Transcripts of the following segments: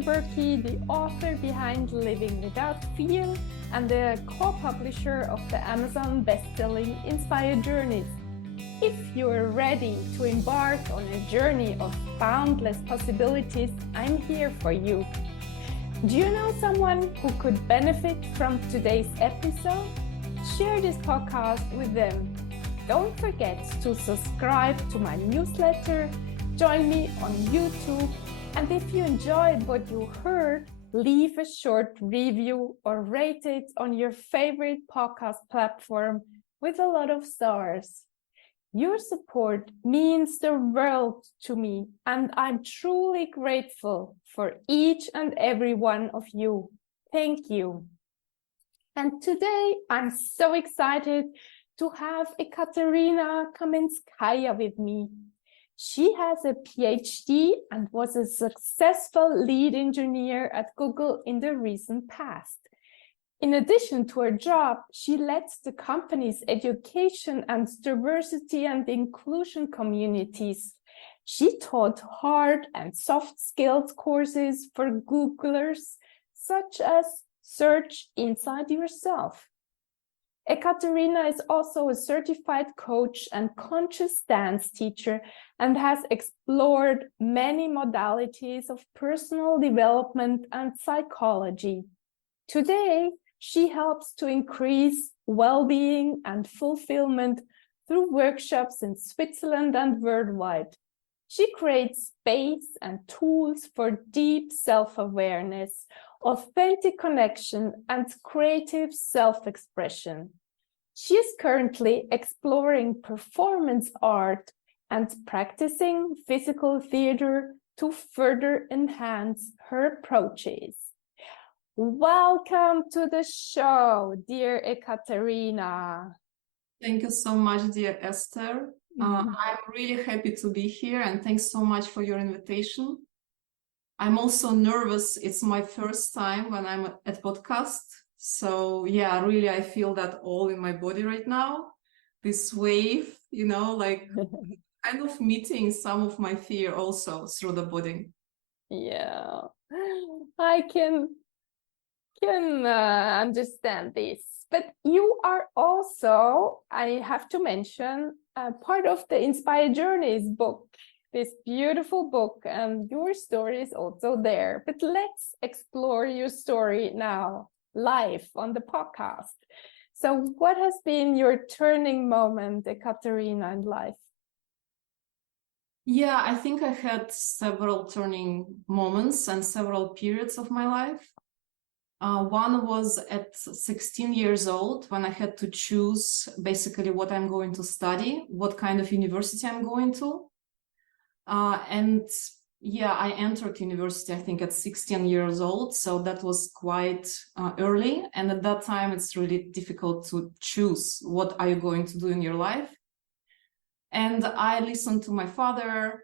Buerki, the author behind Living Without Fear and the co-publisher of the Amazon best-selling Inspire Journeys. If you're ready to embark on a journey of boundless possibilities, I'm here for you. Do you know someone who could benefit from today's episode? Share this podcast with them. Don't forget to subscribe to my newsletter, join me on YouTube, and if you enjoyed what you heard, leave a short review or rate it on your favorite podcast platform with a lot of stars. Your support means the world to me, and I'm truly grateful for each and every one of you. Thank you. And today I'm so excited to have Ekaterina Kamenskaya with me. She has a PhD and was a successful lead engineer at Google in the recent past. In addition to her job, she led the company's education and diversity and inclusion communities. She taught hard and soft skills courses for Googlers, such as Search Inside Yourself. Ekaterina is also a certified coach and conscious dance teacher and has explored many modalities of personal development and psychology. Today, she helps to increase well-being and fulfillment through workshops in Switzerland and worldwide. She creates space and tools for deep self-awareness, authentic connection, and creative self-expression. She is currently exploring performance art and practicing physical theater to further enhance her approaches. Welcome to the show, dear Ekaterina. Thank you so much, dear Esther. I'm really happy to be here, and thanks so much for your invitation. I'm also nervous. It's my first time when I'm at podcast. So yeah, really, I feel that all in my body right now. This wave, like kind of meeting some of my fear also through the body. Yeah, I can understand this. But you are also, I have to mention, part of the Inspire Journeys book, this beautiful book, and your story is also there. But let's explore your story now, live on the podcast. So what has been your turning moment, Ekaterina, in life? Yeah, I think I had several turning moments and several periods of my life. One was at 16 years old when I had to choose basically what I'm going to study, what kind of university I'm going to. And yeah, I entered university, I think at 16 years old. So that was quite early. And at that time, it's really difficult to choose what are you going to do in your life. And I listened to my father.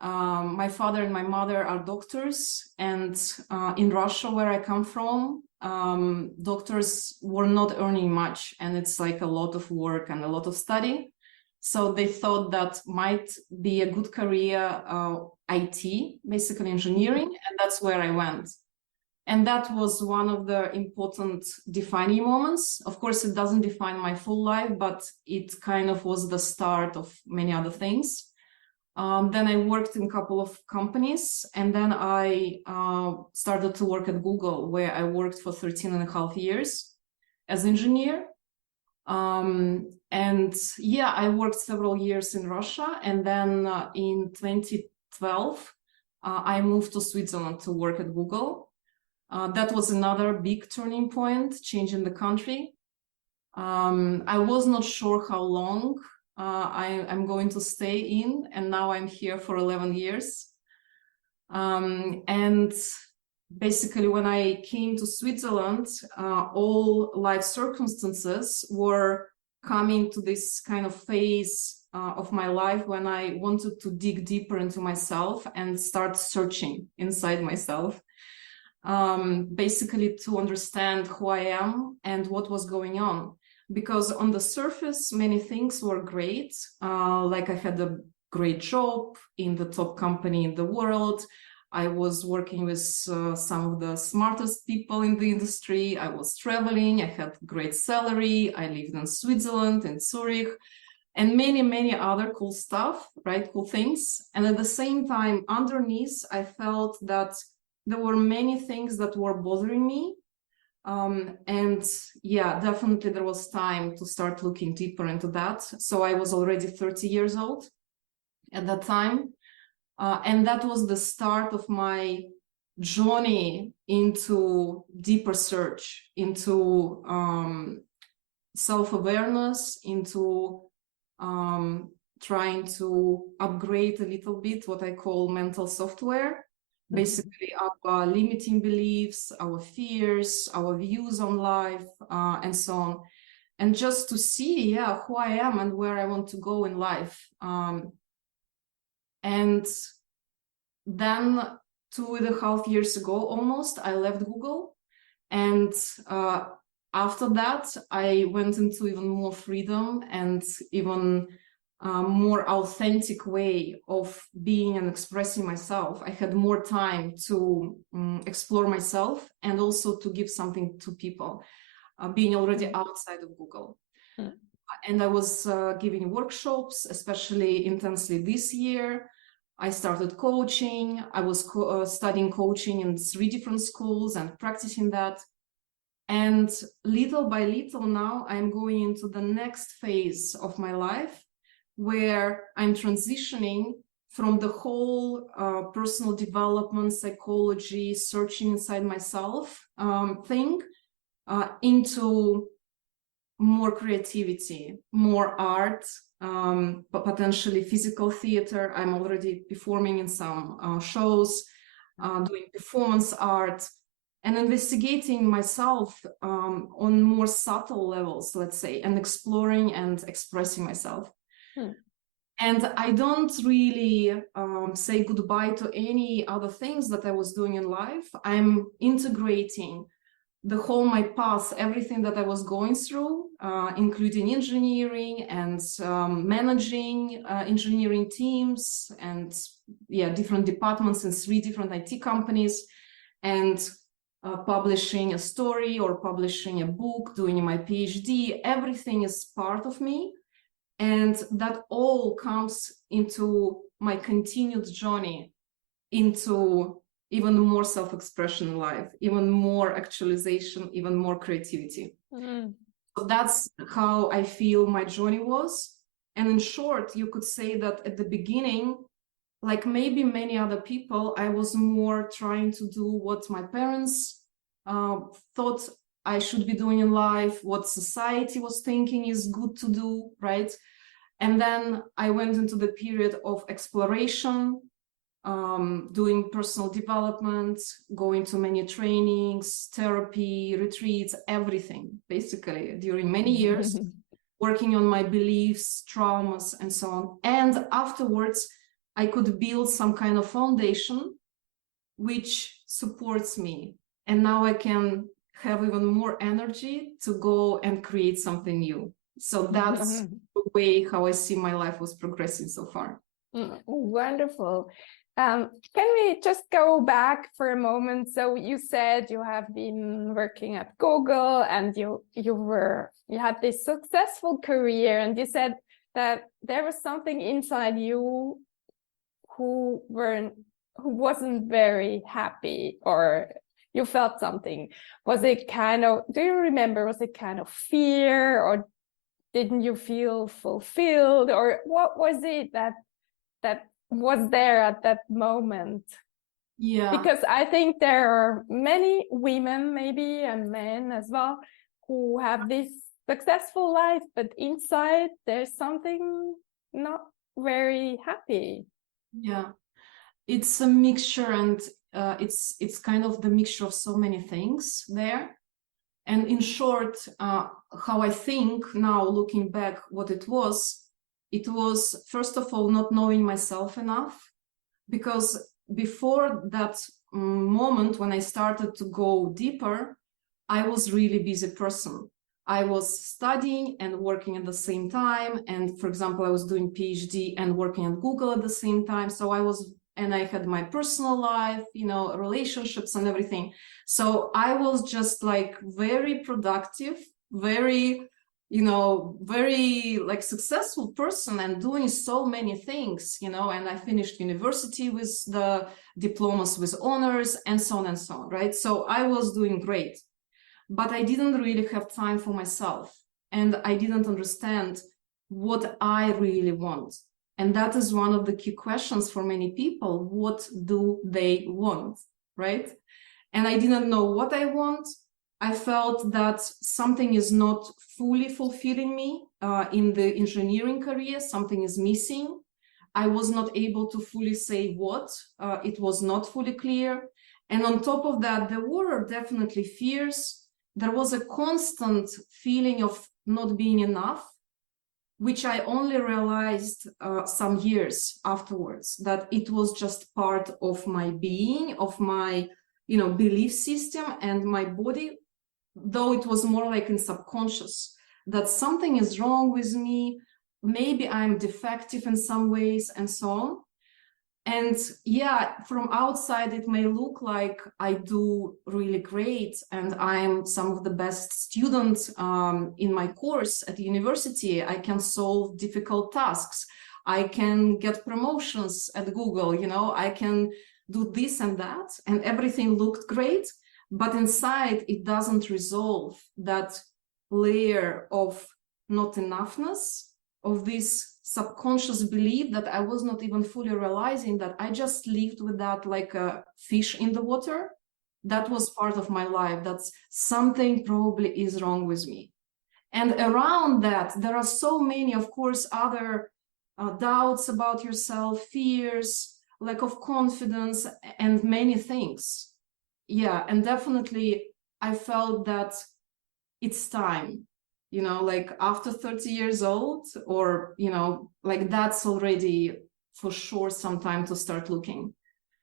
My father and my mother are doctors, and in Russia, where I come from, doctors were not earning much, and it's like a lot of work and a lot of study. So they thought that might be a good career, IT, basically engineering, and that's where I went. And that was one of the important defining moments. Of course, it doesn't define my full life, but it kind of was the start of many other things. Then I worked in a couple of companies, and then I started to work at Google, where I worked for 13 and a half years as engineer. And yeah, I worked several years in Russia. And then in 2012, I moved to Switzerland to work at Google. That was another big turning point, change in the country. I was not sure how long I'm going to stay in, and now I'm here for 11 years. And basically, when I came to Switzerland, all life circumstances were coming to this kind of phase of my life when I wanted to dig deeper into myself and start searching inside myself, basically to understand who I am and what was going on. Because on the surface, many things were great. Like I had a great job in the top company in the world. I was working with some of the smartest people in the industry. I was traveling. I had great salary. I lived in Switzerland, in Zurich, and many, many other cool stuff, right? Cool things. And at the same time, underneath, I felt that there were many things that were bothering me. And yeah, definitely there was time to start looking deeper into that. So I was already 30 years old at that time. And that was the start of my journey into deeper search, into self-awareness, into trying to upgrade a little bit what I call mental software, basically our limiting beliefs, our fears, our views on life, and so on. And just to see, who I am and where I want to go in life. And then 2.5 years ago, almost, I left Google. And after that, I went into even more freedom and even more authentic way of being and expressing myself. I had more time to explore myself and also to give something to people, being already outside of Google. And I was giving workshops, especially intensely this year. I started coaching. I was studying coaching in 3 different schools and practicing that. And little by little now, I'm going into the next phase of my life where I'm transitioning from the whole personal development, psychology, searching inside myself thing into more creativity, more art, but potentially physical theater. I'm already performing in some shows, doing performance art, and investigating myself on more subtle levels, let's say, and exploring and expressing myself. And I don't really say goodbye to any other things that I was doing in life. I'm integrating the whole my path, everything that I was going through, including engineering and managing engineering teams and different departments in 3 different IT companies, and publishing a story or publishing a book, doing my PhD. Everything is part of me. And that all comes into my continued journey into even more self-expression in life, even more actualization, even more creativity. So that's how I feel my journey was. And in short, you could say that at the beginning, like maybe many other people, I was more trying to do what my parents thought I should be doing in life, what society was thinking is good to do, right? And then I went into the period of exploration, doing personal development, going to many trainings, therapy, retreats, everything, basically, during many years, working on my beliefs, traumas, and so on. And afterwards, I could build some kind of foundation which supports me. And now I can have even more energy to go and create something new. So that's the way how I see my life was progressing so far. Wonderful. Can we just go back for a moment? So you said you have been working at Google and you had this successful career, and you said that there was something inside you who wasn't very happy, or you felt something. Was it kind of, do you remember, was it kind of fear, or didn't you feel fulfilled, or what was it that was there at that moment? Because I think there are many women, maybe, and men as well, who have this successful life, but inside there's something not very happy. It's a mixture, and it's kind of the mixture of so many things there. And in short, how I think now, looking back, what it was first of all not knowing myself enough, because before that moment when I started to go deeper, I was really busy person. I was studying and working at the same time, and for example, I was doing PhD and working at Google at the same time. So I was and I had my personal life, relationships and everything. So I was just like very productive, very, very like successful person and doing so many things, and I finished university with the diplomas with honors and so on and so on, right? So I was doing great, but I didn't really have time for myself, and I didn't understand what I really want. And that is one of the key questions for many people. What do they want, right? And I didn't know what I want. I felt that something is not fully fulfilling me in the engineering career. Something is missing. I was not able to fully say what. It was not fully clear. And on top of that, there were definitely fears. There was a constant feeling of not being enough, which I only realized some years afterwards, that it was just part of my being, of my, belief system and my body, though it was more like in subconscious, that something is wrong with me, maybe I'm defective in some ways and so on. And yeah, from outside, it may look like I do really great and I'm some of the best students in my course at the university. I can solve difficult tasks. I can get promotions at Google, I can do this and that, and everything looked great. But inside, it doesn't resolve that layer of not enoughness, of this subconscious belief that I was not even fully realizing, that I just lived with that like a fish in the water. That was part of my life. That's something probably is wrong with me. And around that, there are so many, of course, other doubts about yourself, fears, lack of confidence, and many things. Yeah, and definitely I felt that it's time. Like after 30 years old, or, like that's already for sure some time to start looking.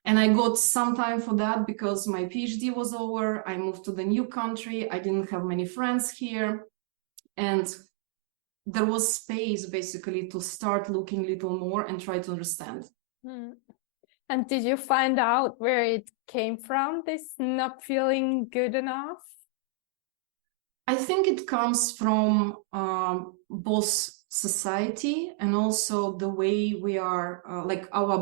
And I got some time for that because my PhD was over. I moved to the new country. I didn't have many friends here. And there was space basically to start looking a little more and try to understand. And did you find out where it came from, this not feeling good enough? I think it comes from both society and also the way we are, like our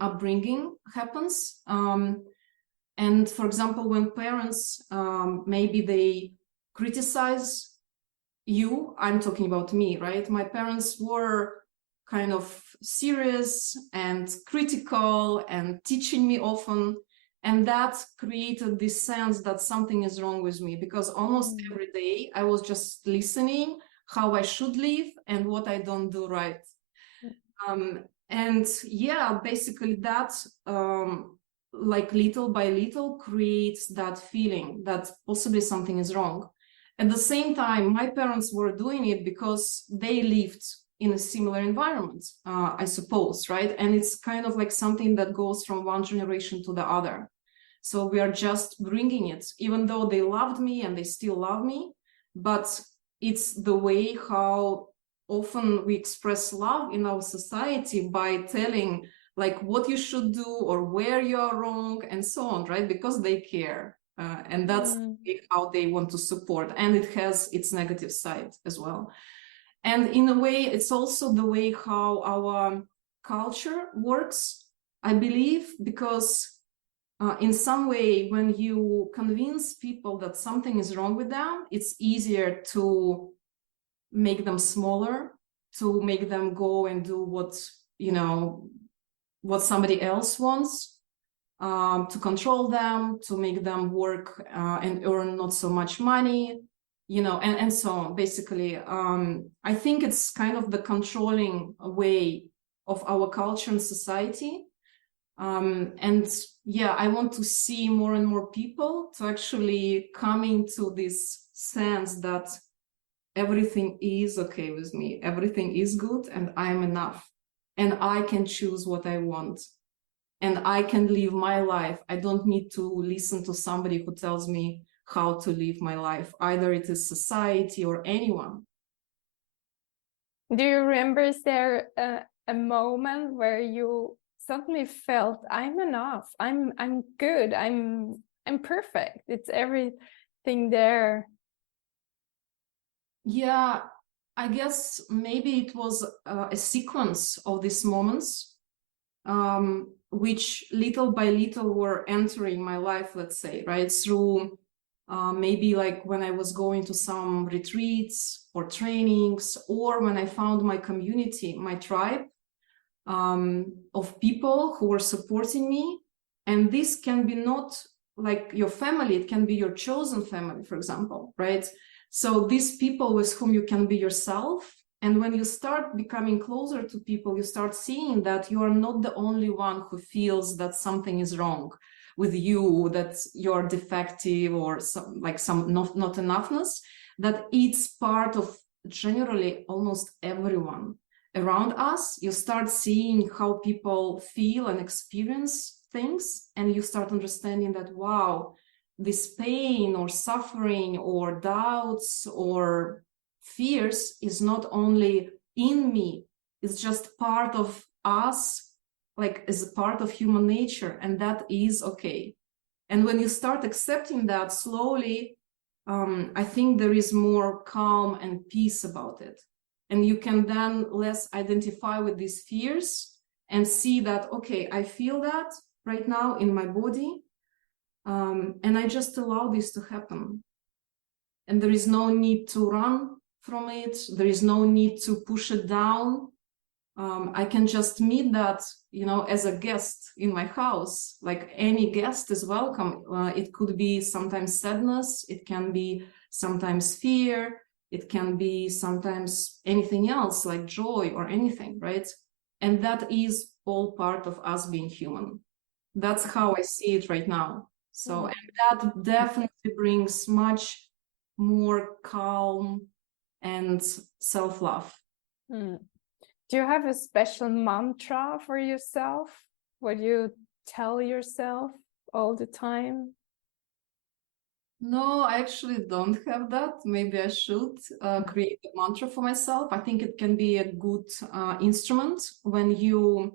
upbringing happens. And for example, when parents, maybe they criticize you, I'm talking about me, right? My parents were kind of serious and critical and teaching me often. And that created this sense that something is wrong with me, because almost every day I was just listening how I should live and what I don't do right. And yeah, basically that like little by little creates that feeling that possibly something is wrong. At the same time, my parents were doing it because they lived in a similar environment, I suppose, right? And it's kind of like something that goes from one generation to the other. So we are just bringing it, even though they loved me and they still love me, but it's the way how often we express love in our society by telling like what you should do or where you are wrong and so on, right? Because they care. And that's how they want to support. And it has its negative side as well. And in a way, it's also the way how our culture works, I believe, because in some way, when you convince people that something is wrong with them, it's easier to make them smaller, to make them go and do what, what somebody else wants, to control them, to make them work and earn not so much money, and so on. Basically, I think it's kind of the controlling way of our culture and society. And yeah, I want to see more and more people to actually come into this sense that everything is okay with me, everything is good, and I'm enough, and I can choose what I want, and I can live my life. I don't need to listen to somebody who tells me how to live my life, either it is society or anyone. Do you remember, is there a moment where you suddenly felt I'm enough. I'm good. I'm perfect. It's everything there. Yeah, I guess maybe it was a sequence of these moments, which little by little were entering my life, let's say, right? Through maybe like when I was going to some retreats or trainings, or when I found my community, my tribe of people who were supporting me. And this can be not like your family, it can be your chosen family, for example, right? So these people with whom you can be yourself. And when you start becoming closer to people, you start seeing that you are not the only one who feels that something is wrong with you, that you're defective or some not enoughness, that it's part of generally almost everyone around us. You start seeing how people feel and experience things, and you start understanding that, wow, this pain or suffering or doubts or fears is not only in me, it's just part of us, like is a part of human nature, and that is okay. And when you start accepting that slowly, I think there is more calm and peace about it. And you can then less identify with these fears and see that, okay, I feel that right now in my body, and I just allow this to happen. And there is no need to run from it. There is no need to push it down. I can just meet that, as a guest in my house. Like any guest is welcome. It could be sometimes sadness. It can be sometimes fear. It can be sometimes anything else like joy or anything, right? And that is all part of us being human. That's how I see it right now. So, and that definitely brings much more calm and self-love. Do you have a special mantra for yourself? What you tell yourself all the time? No, I actually don't have that. Maybe I should create a mantra for myself. I think it can be a good instrument when you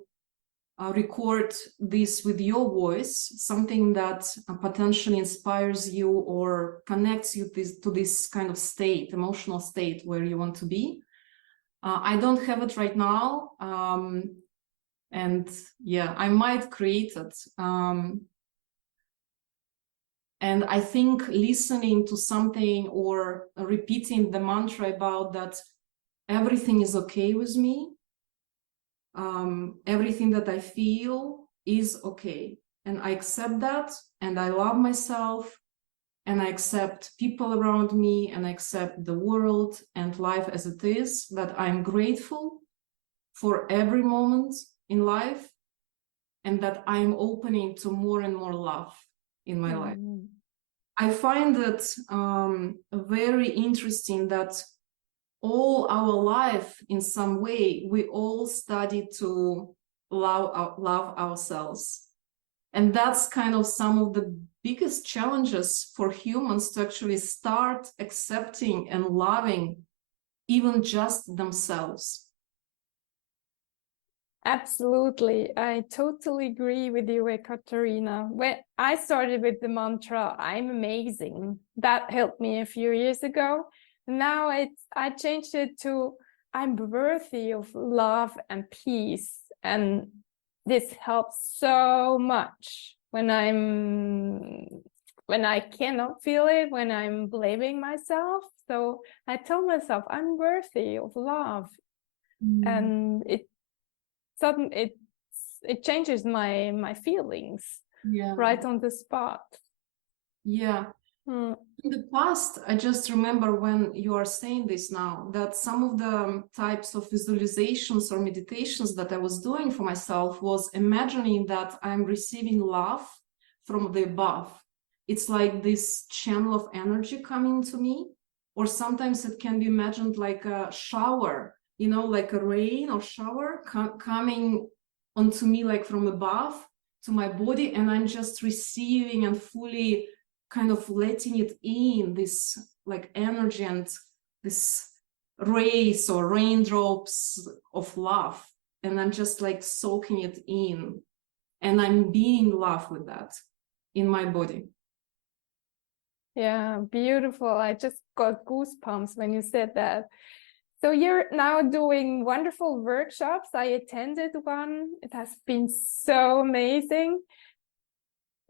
record this with your voice, something that potentially inspires you or connects you to this kind of state, emotional state where you want to be. I don't have it right now. And yeah, I might create it. And I think listening to something or repeating the mantra about that everything is okay with me, everything that I feel is okay. And I accept that, and I love myself, and I accept people around me, and I accept the world and life as it is, that I'm grateful for every moment in life, and that I'm opening to more and more love in my life. I find it very interesting that all our life, in some way, we all study to love ourselves. And that's kind of some of the biggest challenges for humans, to actually start accepting and loving even just themselves. Absolutely. I totally agree with you, Ekaterina. When I started with the mantra, I'm amazing, that helped me a few years ago. Now I changed it to I'm worthy of love and peace. And this helps so much when I cannot feel it, when I'm blaming myself. So I tell myself I'm worthy of love. And it changes my feelings right on the spot. Yeah. In the past, I just remember when you are saying this now, that some of the types of visualizations or meditations that I was doing for myself was imagining that I'm receiving love from the above. It's like this channel of energy coming to me, or sometimes it can be imagined like a shower, like a rain or shower coming onto me, like from above to my body, and I'm just receiving and fully kind of letting it in, this like energy and this rays or raindrops of love. and I'm just like soaking it in, and I'm being in love with that in my body. Yeah, beautiful. I just got goosebumps when you said that. So you're now doing wonderful workshops. I attended one. It has been so amazing.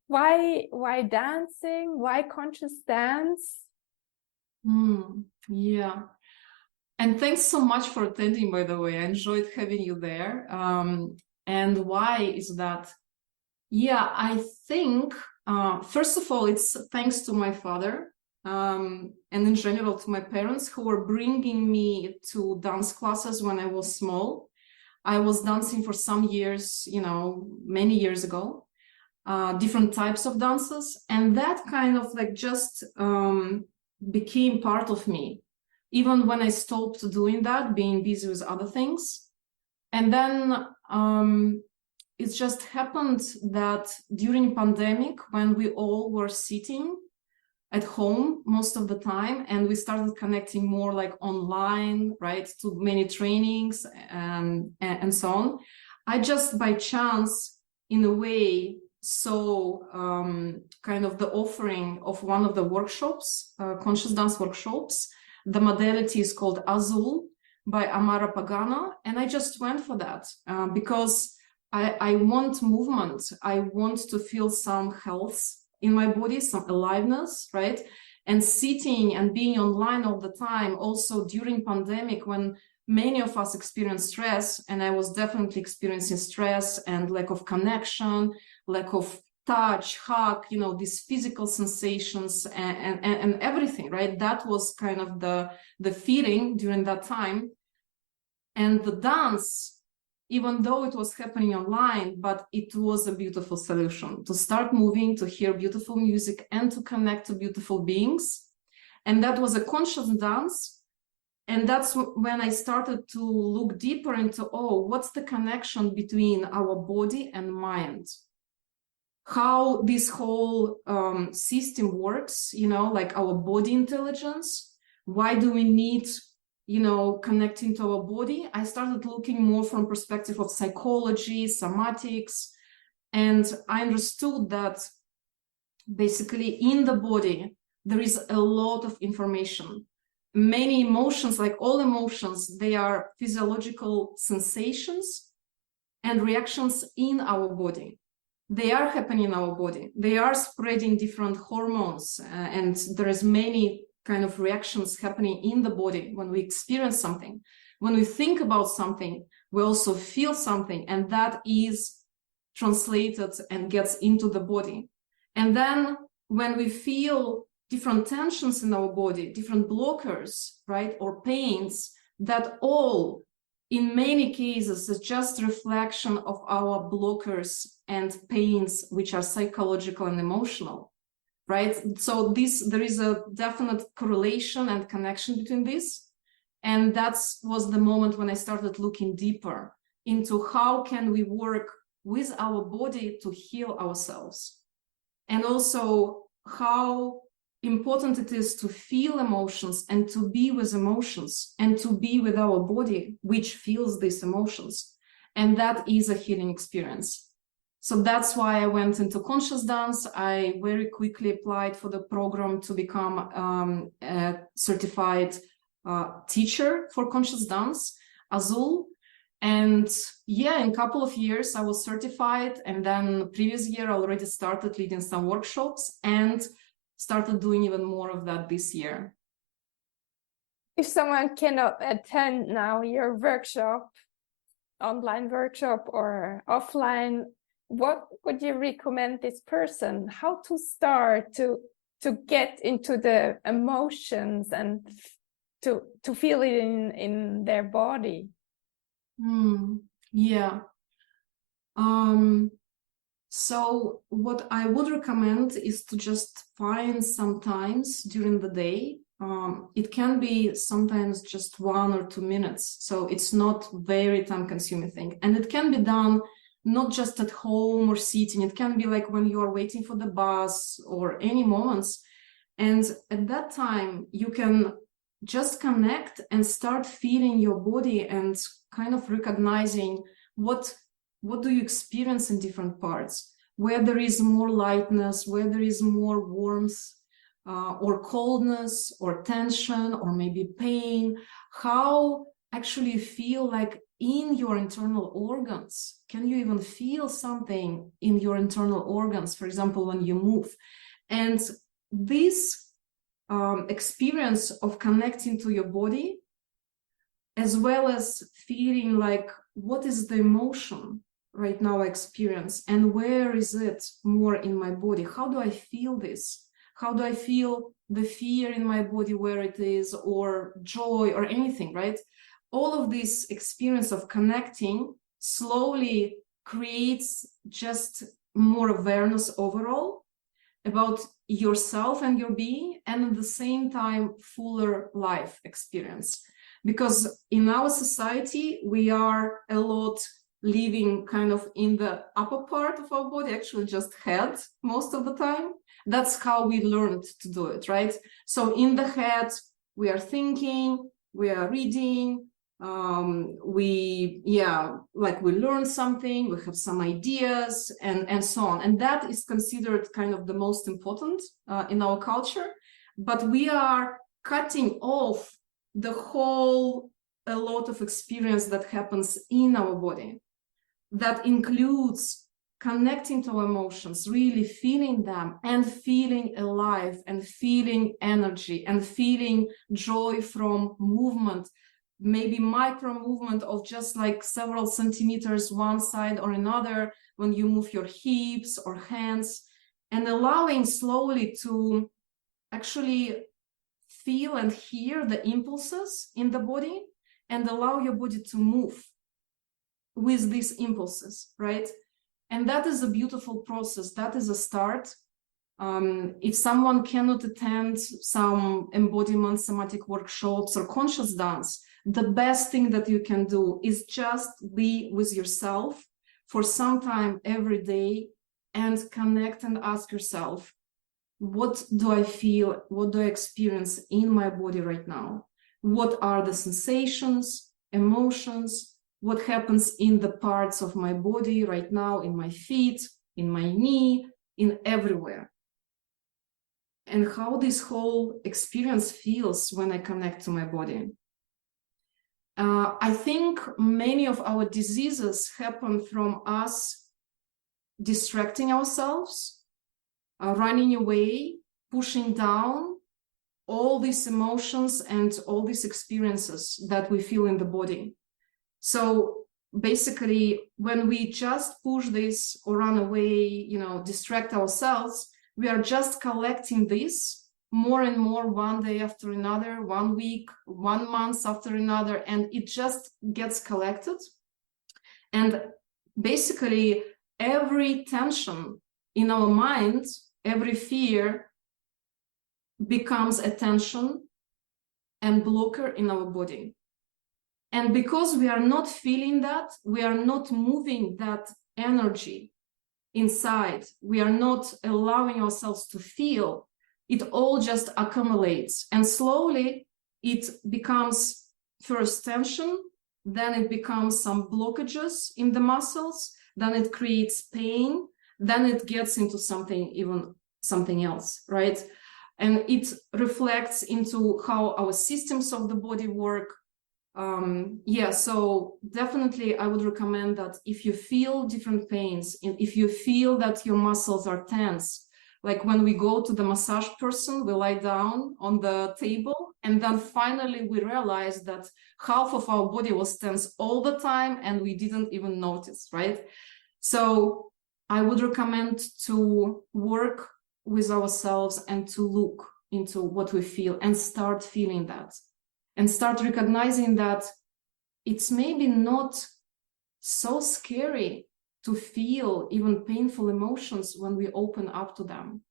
Why dancing? Why conscious dance? Yeah. And thanks so much for attending, by the way. I enjoyed having you there. And why is that? Yeah, I think, first of all, it's thanks to my father, and in general to my parents, who were bringing me to dance classes when I was small. I was dancing for some years, many years ago, different types of dances. And that kind of like just became part of me, even when I stopped doing that, being busy with other things. And then it just happened that during pandemic, when we all were sitting at home most of the time, and we started connecting more like online, right, to many trainings and so on, I just by chance, in a way, saw kind of the offering of one of the workshops, conscious dance workshops. The modality is called Azul by Amara Pagano, and I just went for that because I want movement. I want to feel some health in my body, some aliveness, right? And sitting and being online all the time, also during pandemic, when many of us experience stress, and I was definitely experiencing stress and lack of connection, lack of touch, hug, these physical sensations and everything, right? That was kind of the feeling during that time. And the dance, even though it was happening online, but it was a beautiful solution to start moving, to hear beautiful music, and to connect to beautiful beings. And that was a conscious dance. And that's when I started to look deeper into, what's the connection between our body and mind? How this whole system works, like our body intelligence. Why do we need connecting to our body? I started looking more from perspective of psychology, somatics, and I understood that basically in the body, there is a lot of information. Many emotions, like all emotions, they are physiological sensations and reactions in our body. They are happening in our body. They are spreading different hormones, and there is many kind of reactions happening in the body when we experience something. When we think about something, we also feel something, and that is translated and gets into the body. And then when we feel different tensions in our body, different blockers, right, or pains, that all, in many cases, is just reflection of our blockers and pains, which are psychological and emotional. Right? So there is a definite correlation and connection between this. And that was the moment when I started looking deeper into how can we work with our body to heal ourselves. And also how important it is to feel emotions and to be with emotions and to be with our body, which feels these emotions. And that is a healing experience. So that's why I went into conscious dance. I very quickly applied for the program to become a certified teacher for conscious dance, Azul. And yeah, in a couple of years, I was certified. And then the previous year, I already started leading some workshops and started doing even more of that this year. If someone cannot attend now your workshop, online workshop or offline, what would you recommend this person? How to start to get into the emotions and to feel it in their body? Yeah. So what I would recommend is to just find some times during the day. It can be sometimes just 1 or 2 minutes. So it's not very time-consuming thing. And it can be done not just at home or sitting. It can be like when you are waiting for the bus or any moments. And at that time, you can just connect and start feeling your body and kind of recognizing what do you experience in different parts, where there is more lightness, where there is more warmth, or coldness, or tension, or maybe pain. How actually you feel like in your internal organs. Can you even feel something in your internal organs, for example, when you move? And this experience of connecting to your body, as well as feeling like, what is the emotion right now I experience, and where is it more in my body? How do I feel this? How do I feel the fear in my body, where it is, or joy, or anything, right? All of this experience of connecting slowly creates just more awareness overall about yourself and your being, and at the same time, fuller life experience. Because in our society, we are a lot living kind of in the upper part of our body, actually just head most of the time. That's how we learned to do it, right? So in the head, we are thinking, we are reading, we learn something, we have some ideas, and so on. And that is considered kind of the most important in our culture. But we are cutting off the whole, a lot of experience that happens in our body. That includes connecting to our emotions, really feeling them, and feeling alive, and feeling energy, and feeling joy from movement, maybe micro movement of just like several centimeters one side or another when you move your hips or hands, and allowing slowly to actually feel and hear the impulses in the body, and allow your body to move with these impulses, right? And that is a beautiful process. That is a start. If someone cannot attend some embodiment somatic workshops or conscious dance, the best thing that you can do is just be with yourself for some time every day and connect and ask yourself, what do I feel? What do I experience in my body right now? What are the sensations, emotions? What happens in the parts of my body right now, in my feet, in my knee, in everywhere? And how this whole experience feels when I connect to my body. I think many of our diseases happen from us distracting ourselves, running away, pushing down all these emotions and all these experiences that we feel in the body. So basically, when we just push this or run away, distract ourselves, we are just collecting this more and more, one day after another, 1 week, 1 month after another, and it just gets collected. And basically, every tension in our mind, every fear becomes a tension and blocker in our body. And because we are not feeling that, we are not moving that energy inside, we are not allowing ourselves to feel, it all just accumulates. And slowly it becomes first tension, then it becomes some blockages in the muscles, then it creates pain, then it gets into something else, right? And it reflects into how our systems of the body work. So definitely I would recommend that if you feel different pains, and if you feel that your muscles are tense, like when we go to the massage person, we lie down on the table, and then finally we realize that half of our body was tense all the time and we didn't even notice, right? So I would recommend to work with ourselves and to look into what we feel and start feeling that. And start recognizing that it's maybe not so scary to feel even painful emotions when we open up to them.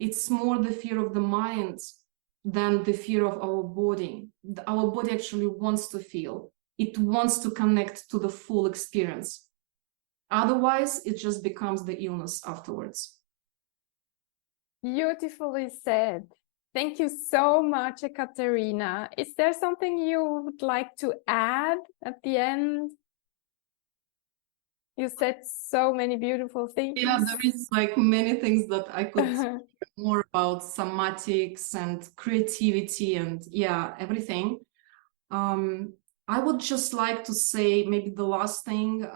It's more the fear of the mind than the fear of our body. Our body actually wants to feel. It wants to connect to the full experience. Otherwise, it just becomes the illness afterwards. Beautifully said. Thank you so much, Ekaterina. Is there something you would like to add at the end? You said so many beautiful things. Yeah, there is like many things that I could more about somatics and creativity and yeah, everything. I would just like to say maybe the last thing.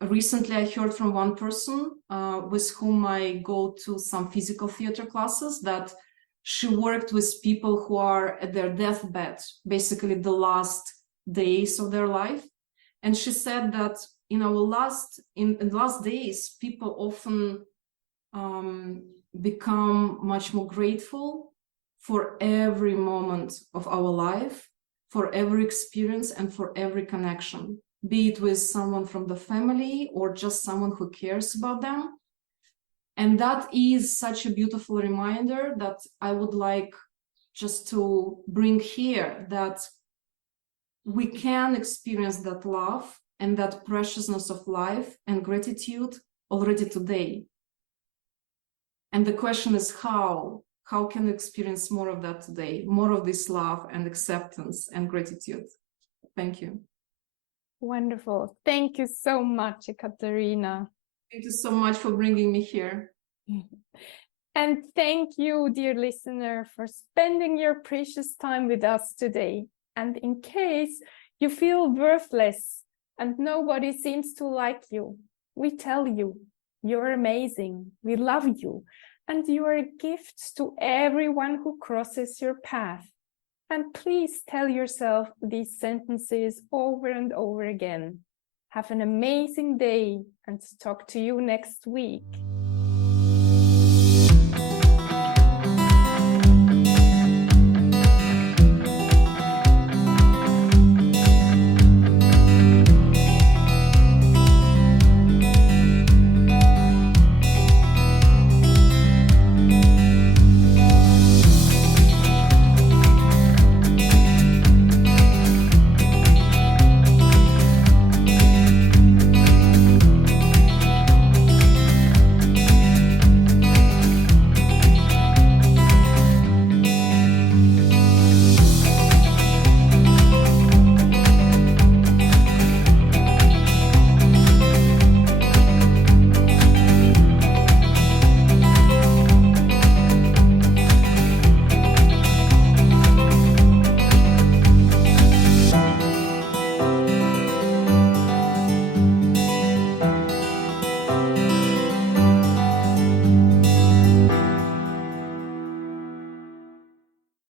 Recently, I heard from one person with whom I go to some physical theater classes that she worked with people who are at their deathbed, basically the last days of their life. And she said that in the last days, people often become much more grateful for every moment of our life, for every experience and for every connection, be it with someone from the family or just someone who cares about them. And that is such a beautiful reminder that I would like just to bring here, that we can experience that love and that preciousness of life and gratitude already today. And the question is how can we experience more of that today, more of this love and acceptance and gratitude? Thank you. Wonderful. Thank you so much, Ekaterina. Thank you so much for bringing me here. And thank you, dear listener, for spending your precious time with us today. And in case you feel worthless and nobody seems to like you, we tell you, you're amazing, we love you, and you are a gift to everyone who crosses your path. And please tell yourself these sentences over and over again. Have an amazing day and talk to you next week.